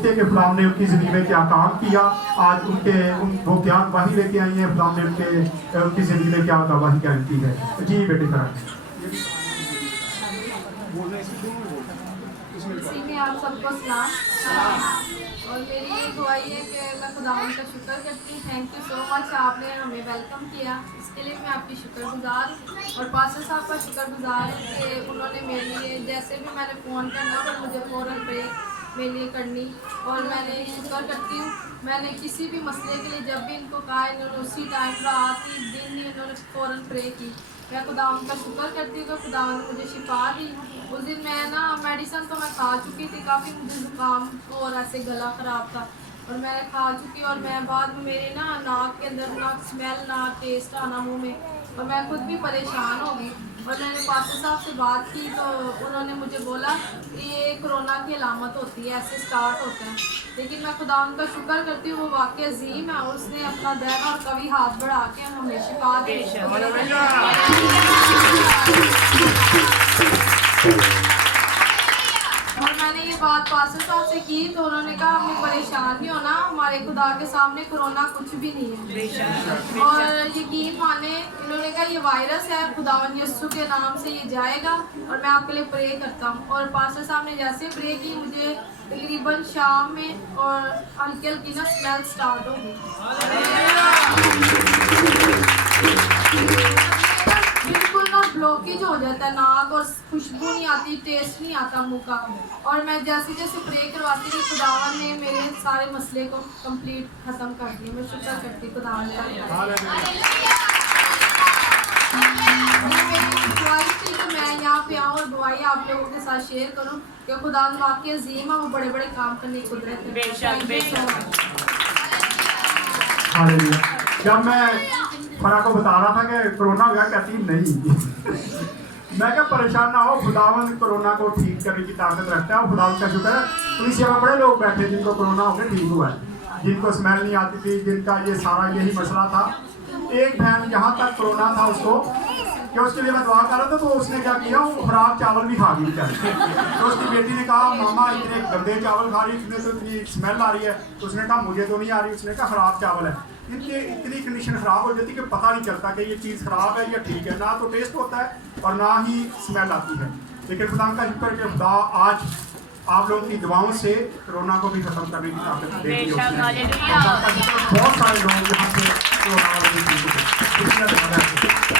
सोचते कि फलाम ने उनकी ज़िंदगी में क्या काम किया, आज वो ज्ञान वही लेके आई हैं, फलाम ने उनकी ज़िंदगी में क्या गवाही कायम की है। जी बेटे करा इसी में आप सबको सलाम। और मेरी ये दुआ है कि मैं खुदावंद का शुक्र करती हूँ। थैंक यू सो मच, आपने हमें वेलकम किया, इसके लिए मैं आपकी शुक्रगुजार और पास्टर साहब का शुक्रगुजार हूँ कि उन्होंने मेरे लिए जैसे भी मैंने फ़ोन करना तो मुझे फ़ौरन प्रे मेरे लिए करनी। और मैंने शुक्र करती हूँ, मैंने किसी भी मसले के लिए जब भी इनको कहा, इन्होंने उसी टाइम रात ही दिन ही इन्होंने फ़ौरन प्रे की। मैं खुदावंद का शुक्र करती हूँ कि खुदावंद ने मुझे शिफा दी। उस दिन मैं ना मेडिसन तो मैं खा चुकी थी, काफ़ी मुझे ज़ुकाम और ऐसे गला ख़राब था और मैंने खा चुकी, और मैं बाद में मेरे ना नाक के अंदर ना स्मेल ना टेस्ट आना मुंह में, और मैं खुद भी परेशान हो गई। और मैंने पास्टर साहब से बात की तो उन्होंने मुझे बोला कि ये कोरोना की अलामत होती है, ऐसे स्टार्ट होता है। लेकिन मैं खुदा उनका शुक्र करती हूँ, वो वाकई अजीम है और उसने अपना दैन और कभी हाथ बढ़ा के हमें शिफा दी। और मैंने ये बात पास्टर साहब से की तो उन्होंने कहा हमें परेशान नहीं होना, हमारे खुदा के सामने कोरोना कुछ भी नहीं है। और यकीन माने इन्होंने कहा ये वायरस है, खुदावन यीशु के नाम से ये जाएगा और मैं आपके लिए प्रे करता हूँ। और पास्टर साहब ने जैसे प्रे की, मुझे तकरीबन शाम में और हल्की हल्की ना स्मेल स्टार्ट हो गई, बिल्कुल ना ब्लॉकेज हो जाता है नाक और खुशबू नहीं आती, टेस्ट नहीं आता मुंह का। और मैं जैसे जैसे प्रे करवाती थी, खुदावन ने मेरे सारे मसले को कंप्लीट ख़त्म कर दिया। मैं शुक्र करती खुदावन का। मेरी दुआई थी कि मैं यहाँ पे आऊँ और दुआई आप लोगों के साथ शेयर करूँ कि खुदावन वाकई अजीम है, वो बड़े बड़े काम करने की कुदरत है। जब मैं फरा को बता रहा था कि कोरोना हो गया, कहती नहीं मैं क्या परेशान ना हो, खुदावंद कोरोना को ठीक करने की ताकत रखता है और खुदावंद का शुक्र है। पुलिस में बड़े लोग बैठे जिनको कोरोना हो गया ठीक हुआ है, जिनको स्मेल नहीं आती थी, जिनका ये सारा यही मसला था। एक बहन यहाँ तक कोरोना था उसको कि उसके लिए मैं दुआ कर रहा था तो उसने क्या किया, वो खराब चावल भी खा गई बेचारी। तो उसकी बेटी ने कहा मामा इतने गंदे चावल खा रही, इतने तो इतनी स्मेल आ रही है। तो उसने कहा मुझे तो नहीं आ रही, उसने कहा खराब चावल है। इतनी कंडीशन ख़राब हो जाती कि पता नहीं चलता कि ये चीज़ ख़राब है या ठीक है, ना तो टेस्ट होता है और ना ही स्मेल आती है। लेकिन खुदा का शुक्र कि खुदा आज आप लोगों की दुआओं से कोरोना को भी ख़त्म करने की ताकत दे दी है। बहुत सारे लोग यहाँ से कोरोना वाले